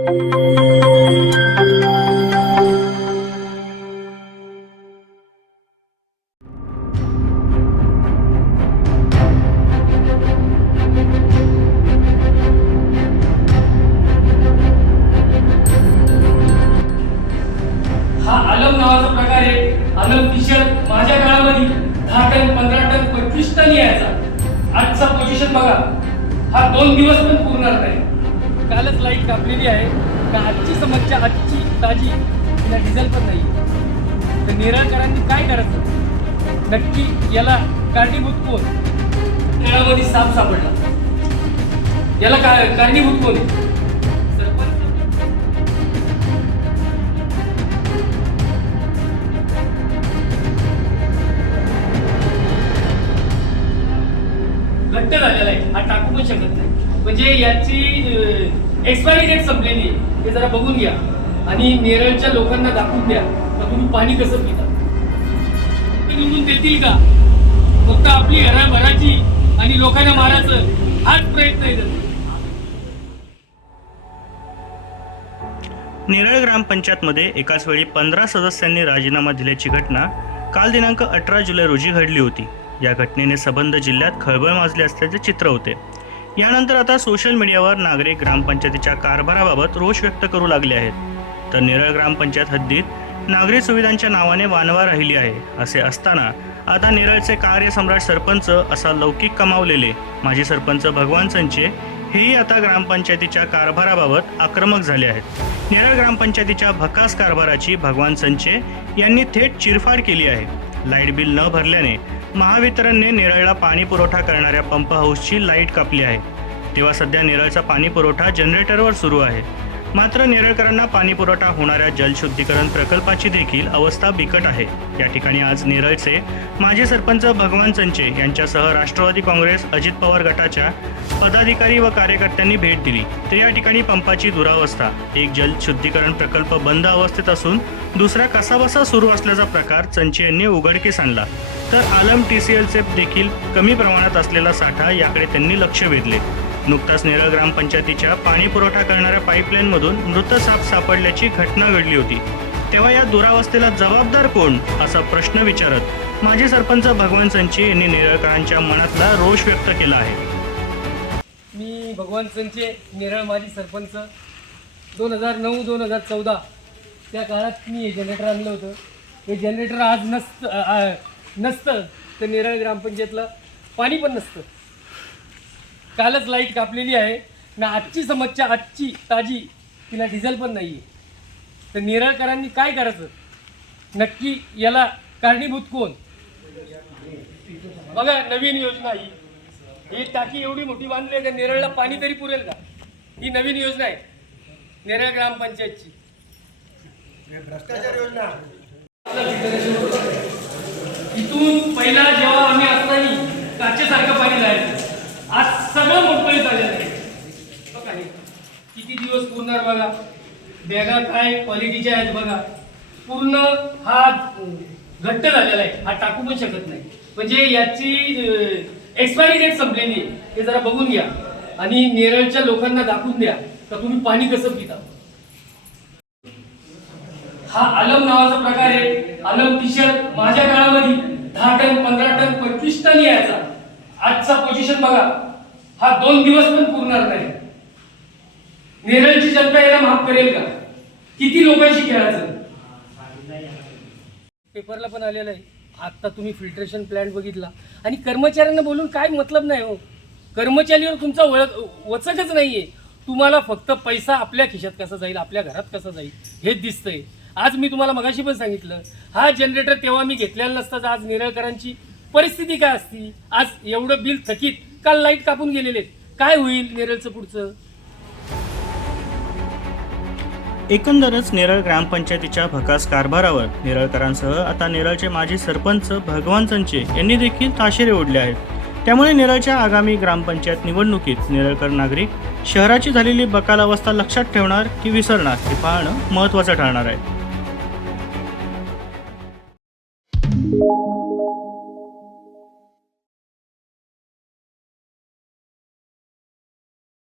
हा आलम नावाचा प्रकार आहे. अलम टी शर्ट माझ्या काळामध्ये दहा टन पंधरा टन पंचवीस टन यायचा. आजचा पोझिशन बघा. हा दोन दिवस पण पुरणार नाही. कालच लाइट कापलेली आहे. का आजची समस्या आजची ताजी तिला डिझेल पण नाही. तर निराकरांनी काय करायचं? नक्की याला कारणीभूत कोण? खेळामध्ये साप सापडला. याला का कारणीभूत कोण? सरपंच घट्ट झालेला आहे. हा टाकू पण शकत नाही. म्हणजे याची एक्सपायरी डेट संपलेली आहे. हे जरा बघून घ्या. आणि नेरळच्या लोकांना दाखवून द्या. का तुम्ही पाणी कसं पिता ते निघून देतील का? फक्त आपली हरा भराची आणि लोकांना मारायचं हाच प्रयत्न आहे नेरळ ग्रामपंचायतमध्ये एकाच वेळी पंधरा सदस्यांनी राजीनामा दिल्याची घटना काल दिनांक अठरा जुलै रोजी घडली होती. या घटनेने सबंध जिल्ह्यात खळबळ माजली असल्याचे चित्र होते. यानंतर आता सोशल मीडियावर नागरिक ग्रामपंचायतीच्या कारभाराबाबत रोष व्यक्त करू लागले आहेत. तर नेरळ ग्रामपंचायत हद्दीत नागरी सुविधांच्या नावाने वानवा राहिली आहे असे असताना आता नेरळचे कार्यसम्राट सरपंच असा लौकिक कमावलेले माजी सरपंच भगवान संचे हेही आता ग्रामपंचायतीच्या कारभाराबाबत आक्रमक झाले आहेत. नेरळ ग्रामपंचायतीच्या भकास कारभाराची भगवान संचे यांनी थेट चिरफाड केली आहे. लाइट बिल न भरल्याने महावितरणने नेरळला पाणी पुरवठा करणाऱ्या पंप हाऊसची लाइट कापली आहे. तेव्हा सध्या नेरळचा पाणी पुरवठा जनरेटरवर सुरू आहे. मात्र नेरळकरांना पाणी पुरवठा होणाऱ्या जलशुद्धीकरण प्रकल्पाची देखील अवस्था बिकट आहे. या ठिकाणी आज नेरळचे माजी सरपंच भगवान संचे यांच्यासह राष्ट्रवादी काँग्रेस अजित पवार गटाच्या पदाधिकारी व कार्यकर्त्यांनी भेट दिली. तर या ठिकाणी पंपाची दुरावस्था एक जलशुद्धीकरण प्रकल्प बंद अवस्थेत असून दुसरा कसाबसा सुरू असल्याचा प्रकार संचे यांनी उघडकीस आणला. तर आलम टी सी एलचे देखील कमी प्रमाणात असलेला साठा याकडे त्यांनी लक्ष वेधले. नुकताच नेरळ ग्रामपंचायतीच्या पाणी पुरवठा करणाऱ्या पाईपलाईनमधून मृत साप सापडल्याची घटना घडली होती. तेव्हा या दुरावस्थेला जबाबदार कोण? असा प्रश्न विचारत माजी सरपंच भगवान संची यांनी नेरळकरांच्या मनातला रोष व्यक्त केला आहे. मी भगवान संचे नेरळ माजी सरपंच. दोन हजार नऊ दोन हजार चौदा त्या काळात मी हे जनरेटर आणलं होतं. हे जनरेटर आज नसतं नसतं. तर नेरळ ग्रामपंचायतला पाणी पण नसतं. कालच लाइट कापलेली आहे. ना आजची समस्या आजची ताजी. तिला डिझेल पण नाही आहे तर नेरळकरांनी काय करायचं? नक्की याला कारणीभूत कोण? बघा नवीन योजना ही. ही टाकी एवढी मोठी बांधली आहे का नेरळला पाणी तरी पुरेल का? ही नवीन योजना आहे. नेरळ ग्रामपंचायतची. इथून पहिला जेव्हा आम्ही असताना काचेसारखं पाणी जायचं आज सगळं मोठं झालेलं आहे बघा हे. किती दिवस पुरणार बघा? बॅगा काय क्वालिटीच्या आहेत बघा. पूर्ण हा घट्ट झालेला आहे. हा टाकू पण शकत नाही. म्हणजे याची एक्सपायरी डेट संपलेली आहे. हे जरा बघून घ्या. आणि नेरळच्या लोकांना दाखवून द्या का तुम्ही पाणी कसं पिता? हा आलम नावाचा प्रकार आहे. आलम टी शर्ट माझ्या काळामध्ये दहा टन पंधरा टन पंचवीस टन यायचा. आजचा पोझिशन बघा. हा दोन दिवस पण पुरणार नाही. नेरळची जनता याला माफ करेल का? किती लोकांशी खेळायचं? पेपरला पण आलेलं आहे. आता तुम्ही फिल्ट्रेशन प्लॅन्ट बघितला. आणि कर्मचाऱ्यांना बोलून काय मतलब नाही हो? कर्मचारीवर तुमचा वळख वचकच नाहीये. तुम्हाला फक्त पैसा आपल्या खिशात कसा जाईल आपल्या घरात कसा जाईल हेच दिसतंय. आज मी तुम्हाला मगाशी पण सांगितलं हा जनरेटर तेव्हा मी घेतलेला नसता तर आज नेरळकरांची परिस्थिती काय असती? आज एवढं बिल थकीत काल लाइट कापून गेलेले काय होईल नेरळचं पुढचं? एकंदरच नेरळ ग्रामपंचायतीच्या भकास कारभारावर नेरळकरांसह आता नेरळचे माजी सरपंच भगवान संचे यांनी देखील ताशेरे ओढले आहेत. त्यामुळे नेरळच्या आगामी ग्रामपंचायत निवडणुकीत नेरळकर नागरिक शहराची झालेली बकाल अवस्था लक्षात ठेवणार की विसरणार हे पाहणं महत्त्वाचं ठरणार आहे.